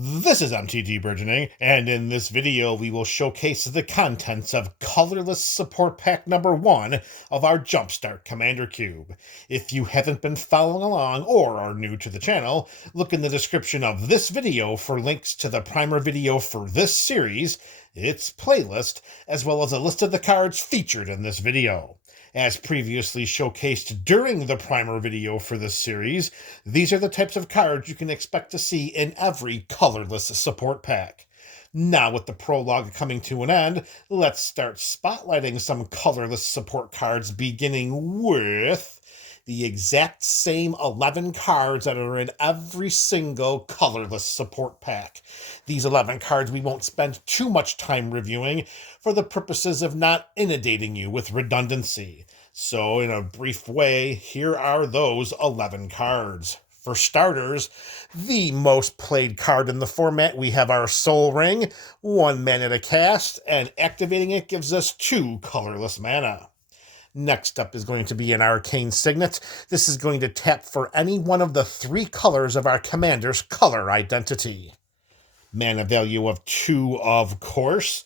This is MTG Burgeoning, and in this video we will showcase the contents of Colorless Support Pack number 1 of our Jumpstart Commander Cube. If you haven't been following along or are new to the channel, look in the description of this video for links to the primer video for this series, its playlist, as well as a list of the cards featured in this video. As previously showcased during the primer video for this series, these are the types of cards you can expect to see in every colorless support pack. Now with the prologue coming to an end, let's start spotlighting some colorless support cards, beginning with the exact same 11 cards that are in every single colorless support pack. These 11 cards we won't spend too much time reviewing for the purposes of not inundating you with redundancy. So in a brief way, here are those 11 cards. For starters, the most played card in the format, we have our Soul Ring, 1 mana to cast, and activating it gives us 2 colorless mana. Next up is going to be an Arcane Signet. This is going to tap for any one of the 3 colors of our commander's color identity. Mana value of 2, of course.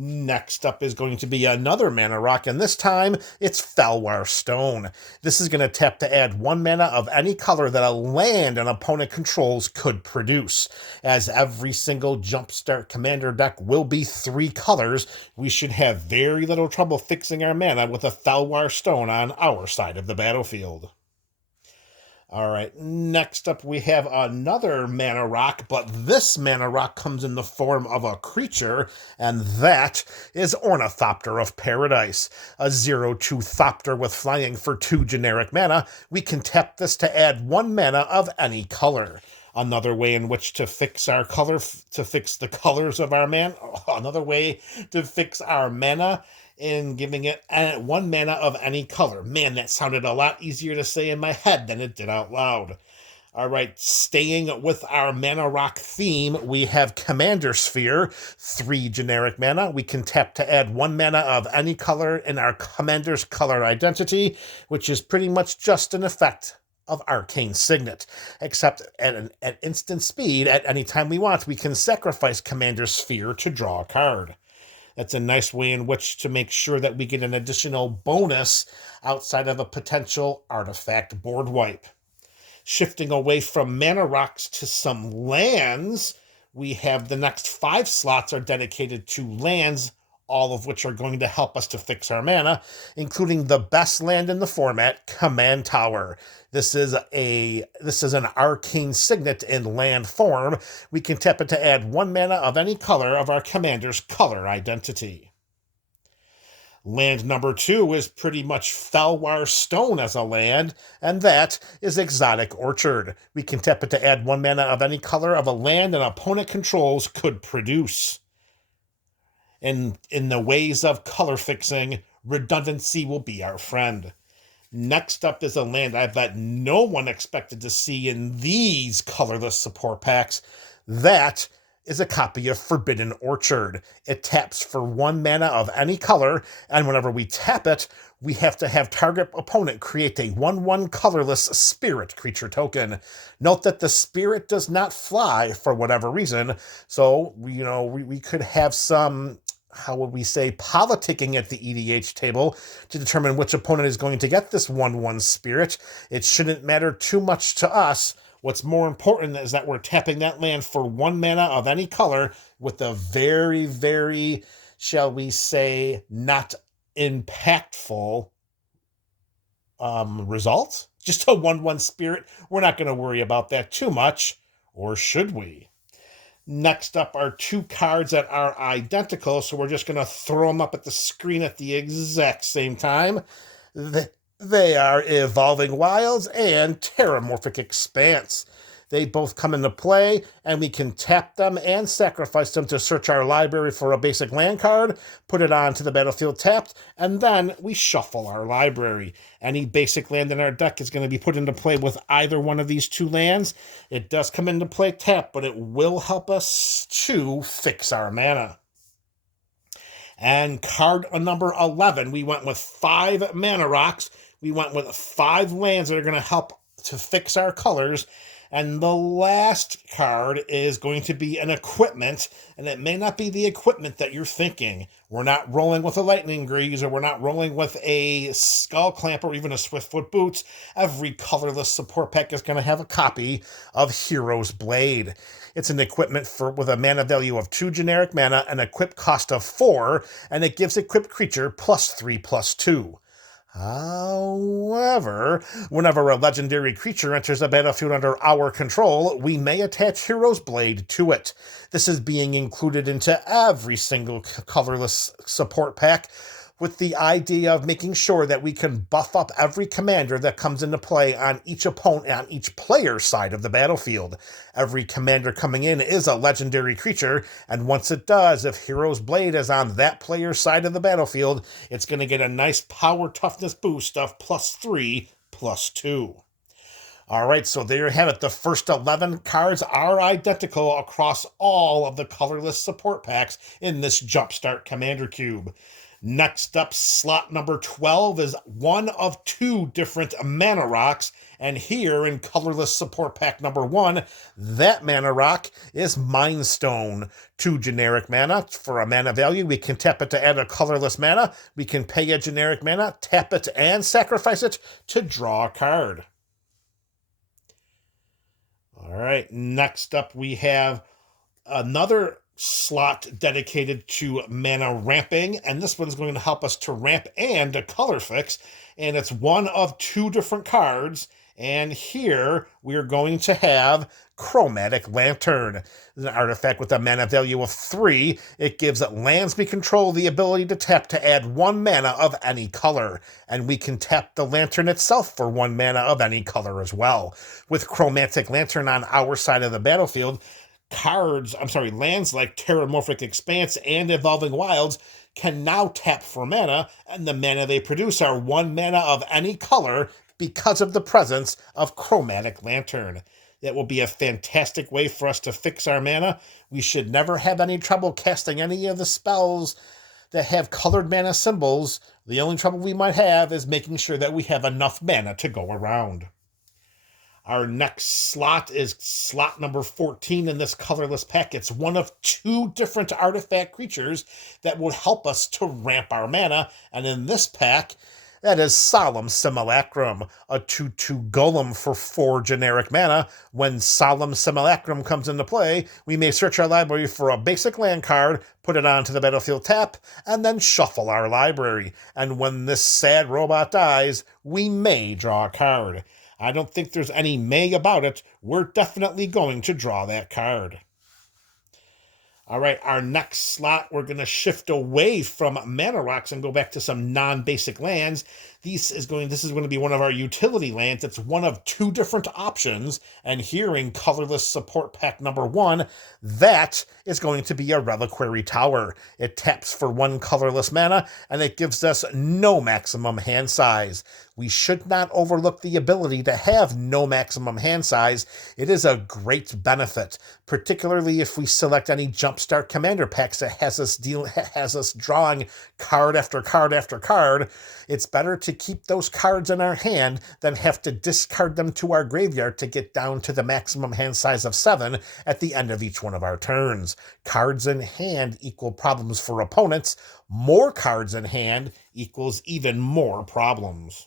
Next up is going to be another mana rock, and this time it's Felwar Stone. This is going to tap to add 1 mana of any color that a land an opponent controls could produce. As every single Jumpstart Commander deck will be 3 colors, we should have very little trouble fixing our mana with a Felwar Stone on our side of the battlefield. Alright, next up we have another mana rock, but this mana rock comes in the form of a creature, and that is Ornithopter of Paradise. A 0/2 Thopter with flying for 2 generic mana. We can tap this to add 1 mana of any color. Another way in which to fix our color, to fix the colors of our mana, another way to fix our mana in giving it 1 mana of any color. Man, that sounded a lot easier to say in my head than it did out loud. Alright, staying with our mana rock theme, we have Commander Sphere, 3 generic mana. We can tap to add 1 mana of any color in our commander's color identity, which is pretty much just an effect of Arcane Signet, except at instant speed, at any time we want, we can sacrifice Commander Sphere to draw a card. That's a nice way in which to make sure that we get an additional bonus outside of a potential artifact board wipe. Shifting away from mana rocks to some lands, we have the next 5 slots are dedicated to lands, all of which are going to help us to fix our mana, including the best land in the format, Command Tower. This is an Arcane Signet in land form. We can tap it to add 1 mana of any color of our commander's color identity. Land number 2 is pretty much Felwar Stone as a land, and that is Exotic Orchard. We can tap it to add 1 mana of any color of a land an opponent controls could produce. And in the ways of color fixing, redundancy will be our friend. Next up is a land I bet no one expected to see in these colorless support packs. That is a copy of Forbidden Orchard. It taps for 1 mana of any color, and whenever we tap it, we have to have target opponent create a 1/1 colorless spirit creature token. Note that the spirit does not fly for whatever reason, so we could have some, how would we say, politicking at the EDH table to determine which opponent is going to get this 1/1 spirit. It shouldn't matter too much to us. What's more important is that we're tapping that land for 1 mana of any color with a very, very, shall we say, not impactful result. Just a 1/1 spirit. We're not going to worry about that too much, or should we? Next up are 2 cards that are identical, so we're just going to throw them up at the screen at the exact same time. They are Evolving Wilds and Terramorphic Expanse. They both come into play, and we can tap them and sacrifice them to search our library for a basic land card, put it onto the battlefield tapped, and then we shuffle our library. Any basic land in our deck is going to be put into play with either one of these 2 lands. It does come into play tapped, but it will help us to fix our mana. And card number 11, we went with 5 mana rocks. We went with 5 lands that are going to help to fix our colors. And the last card is going to be an equipment, and it may not be the equipment that you're thinking. We're not rolling with a Lightning Grease, or we're not rolling with a Skull Clamp, or even a Swiftfoot Boots. Every colorless support pack is going to have a copy of Hero's Blade. It's an equipment with a mana value of 2 generic mana, an equip cost of 4, and it gives equipped creature +3/+2. However, whenever a legendary creature enters the battlefield under our control, we may attach Hero's Blade to it. This is being included into every single colorless support pack, with the idea of making sure that we can buff up every commander that comes into play on each opponent, on each player's side of the battlefield. Every commander coming in is a legendary creature, and once it does, if Hero's Blade is on that player's side of the battlefield, it's going to get a nice power toughness boost of +3/+2. All right, so there you have it. The first 11 cards are identical across all of the colorless support packs in this Jumpstart Commander Cube. Next up, slot number 12 is one of 2 different mana rocks, and here in colorless support pack number 1, that mana rock is Mind Stone. 2 generic mana for a mana value. We can tap it to add a colorless mana. We can pay a generic mana, tap it, and sacrifice it to draw a card. All right, next up we have another slot dedicated to mana ramping, and this one's going to help us to ramp and to color fix, and it's one of 2 different cards, and here we are going to have Chromatic Lantern. It's an artifact with a mana value of 3. It gives lands we control the ability to tap to add 1 mana of any color, and we can tap the lantern itself for 1 mana of any color as well. With Chromatic Lantern on our side of the battlefield, lands like Terramorphic Expanse and Evolving Wilds can now tap for mana, and the mana they produce are 1 mana of any color because of the presence of Chromatic Lantern. That will be a fantastic way for us to fix our mana. We should never have any trouble casting any of the spells that have colored mana symbols. The only trouble we might have is making sure that we have enough mana to go around. Our next slot is slot number 14 in this colorless pack. It's one of 2 different artifact creatures that will help us to ramp our mana. And in this pack, that is Solemn Simulacrum, a 2/2 golem for 4 generic mana. When Solemn Simulacrum comes into play, we may search our library for a basic land card, put it onto the battlefield tap, and then shuffle our library. And when this sad robot dies, we may draw a card. I don't think there's any may about it. We're definitely going to draw that card. All right, our next slot, we're going to shift away from mana rocks and go back to some non-basic lands. This is going to be one of our utility lands. It's one of 2 different options, and here in colorless support pack number 1, that is going to be a Reliquary Tower. It taps for 1 colorless mana, and it gives us no maximum hand size. We should not overlook the ability to have no maximum hand size. It is a great benefit, particularly if we select any Jumpstart Commander packs that has us drawing card after card after card. It's better to keep those cards in our hand than have to discard them to our graveyard to get down to the maximum hand size of 7 at the end of each one of our turns. Cards in hand equal problems for opponents. More cards in hand equals even more problems.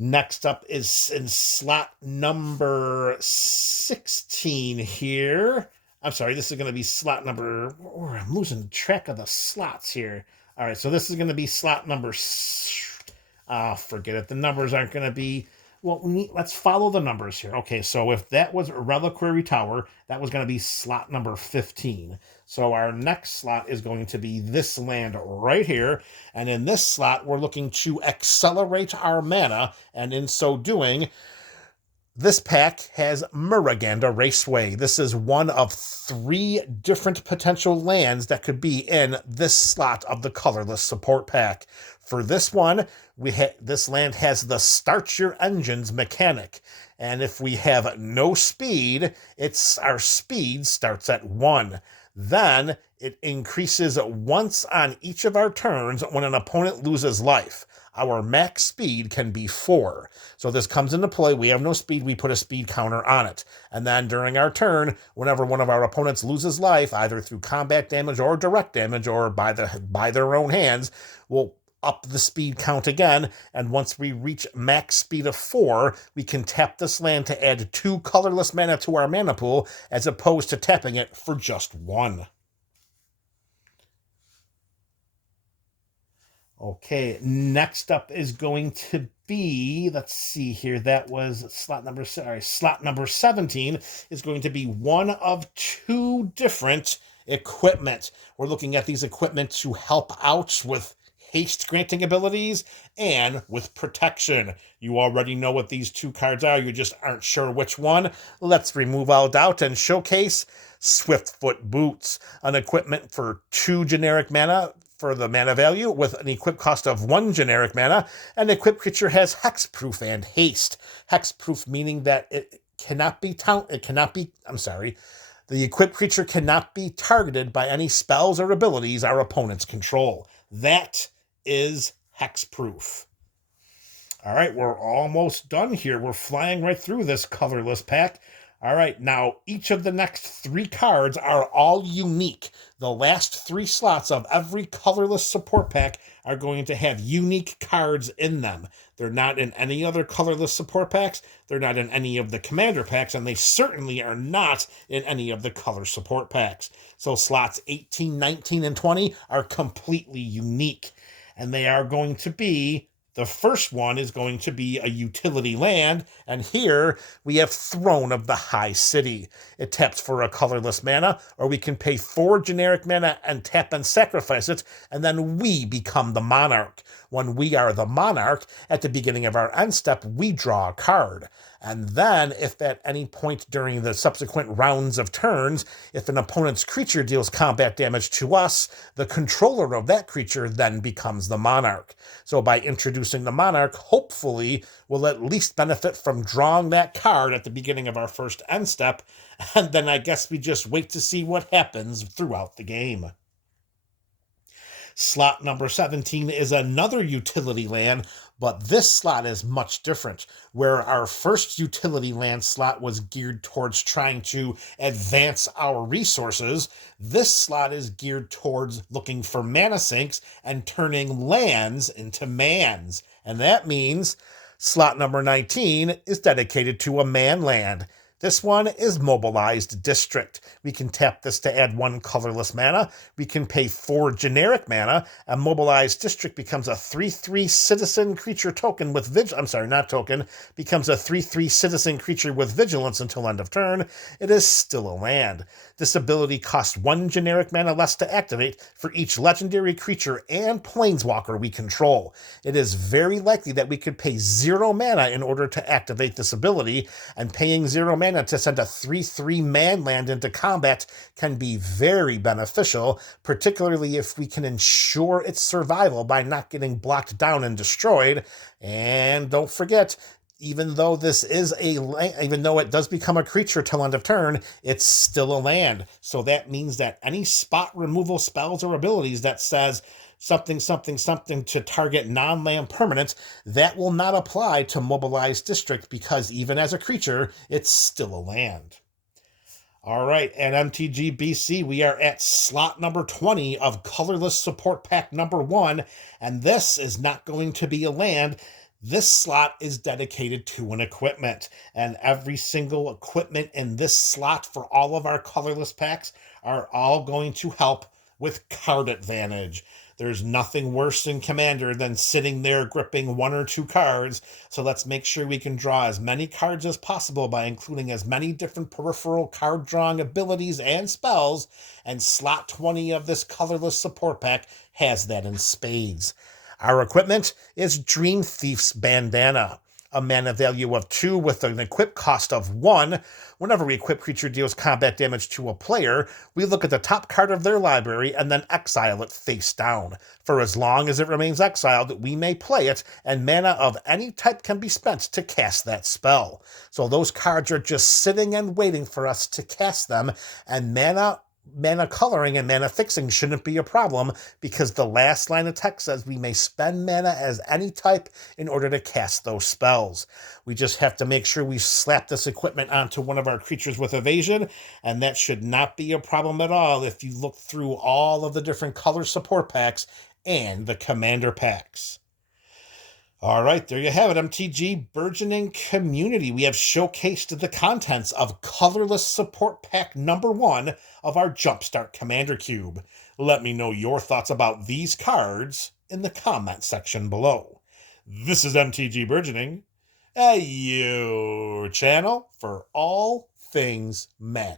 Next up is in slot number 16 here. I'm sorry, this is going to be slot number... I'm losing track of the slots here. All right, so this is going to be slot number... forget it. The numbers aren't going to be... Well, let's follow the numbers here. Okay, so if that was Reliquary Tower, that was going to be slot number 15. So our next slot is going to be this land right here. And in this slot, we're looking to accelerate our mana. And in so doing, this pack has Muraganda Raceway. This is one of 3 different potential lands that could be in this slot of the colorless support pack. For this one, this land has the Start Your Engines mechanic. And if we have no speed, our speed starts at 1. Then it increases once on each of our turns when an opponent loses life. our max speed can be 4. So this comes into play. We have no speed. We put a speed counter on it. And then during our turn, whenever one of our opponents loses life, either through combat damage or direct damage or by their own hands, we'll up the speed count again, and once we reach max speed of 4, we can tap this land to add 2 colorless mana to our mana pool, as opposed to tapping it for just 1. Okay, next up is going to be, let's see here, that was slot number 17 is going to be one of 2 different equipment. We're looking at these equipment to help out with haste granting abilities and with protection. You already know what these 2 cards are, you just aren't sure which one. Let's remove all doubt and showcase Swiftfoot Boots, an equipment for 2 generic mana for the mana value with an equip cost of 1 generic mana. An equipped creature has hexproof and haste. Hexproof meaning that the equipped creature cannot be targeted by any spells or abilities our opponents control. That is hexproof. All right, we're almost done here. We're flying right through this colorless pack. All right, now each of the next 3 cards are all unique. The last 3 slots of every colorless support pack are going to have unique cards in them. They're not in any other colorless support packs. They're not in any of the commander packs, and they certainly are not in any of the color support packs. So slots 18, 19, and 20 are completely unique. And they are going to be, the first one is going to be a utility land, and here we have Throne of the High City. It taps for a colorless mana, or we can pay 4 generic mana and tap and sacrifice it, and then we become the monarch. When we are the monarch, at the beginning of our end step, we draw a card. And then, if at any point during the subsequent rounds of turns, if an opponent's creature deals combat damage to us, the controller of that creature then becomes the monarch. So by introducing the monarch, hopefully we'll at least benefit from drawing that card at the beginning of our first end step, and then I guess we just wait to see what happens throughout the game. Slot number 17 is another utility land, but this slot is much different. Where our first utility land slot was geared towards trying to advance our resources, this slot is geared towards looking for mana sinks and turning lands into mans. And that means slot number 19 is dedicated to a man land. This one is Mobilized District. We can tap this to add 1 colorless mana. We can pay 4 generic mana, and Mobilized District becomes a 3/3 citizen creature token with becomes a 3/3 citizen creature with vigilance until end of turn. It is still a land. This ability costs 1 generic mana less to activate for each legendary creature and planeswalker we control. It is very likely that we could pay 0 mana in order to activate this ability, and paying 0 mana to send a 3/3 man land into combat can be very beneficial, particularly if we can ensure its survival by not getting blocked down and destroyed. And don't forget, even though it does become a creature till end of turn, it's still a land. So that means that any spot removal spells or abilities that says something to target non-land permanents, that will not apply to Mobilized District, because even as a creature, it's still a land. All right, at MTG BC, we are at slot number 20 of Colorless Support Pack number 1, and this is not going to be a land. This slot is dedicated to an equipment, and every single equipment in this slot for all of our colorless packs are all going to help with card advantage. There's nothing worse in Commander than sitting there gripping 1 or 2 cards, so let's make sure we can draw as many cards as possible by including as many different peripheral card drawing abilities and spells, and slot 20 of this colorless support pack has that in spades. Our equipment is Dream Thief's Bandana, a mana value of 2 with an equip cost of 1. Whenever we equip creature deals combat damage to a player, we look at the top card of their library and then exile it face down. For as long as it remains exiled, we may play it, and mana of any type can be spent to cast that spell. So those cards are just sitting and waiting for us to cast them, and mana mana coloring and mana fixing shouldn't be a problem because the last line of text says we may spend mana as any type in order to cast those spells. We just have to make sure we slap this equipment onto one of our creatures with evasion, and that should not be a problem at all if you look through all of the different color support packs and the commander packs. All right, there you have it, MTG Burgeoning Community. We have showcased the contents of Colorless Support Pack number 1 of our Jumpstart Commander Cube. Let me know your thoughts about these cards in the comment section below. This is MTG Burgeoning, your channel for all things Magic.